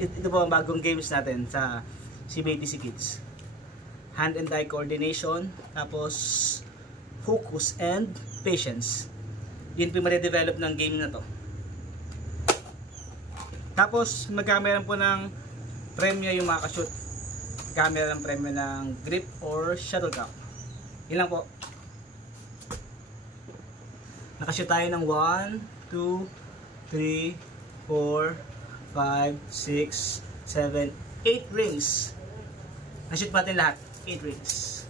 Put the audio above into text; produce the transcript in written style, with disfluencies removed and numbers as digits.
ito po ang bagong games natin sa CBATC Kids. Hand and eye coordination, tapos focus and patience. Yun po yung ma-develop ng game na to. Tapos magkakameron po ng premyo yung mga ka-shoot. Magkakameron ng premyo ng grip or shuttlecock. Yun lang po. Nakashoot tayo ng 1, 2, 3, 4, 5, 6, 7, 8 rings. Nashoot pa natin lahat. 8 rings.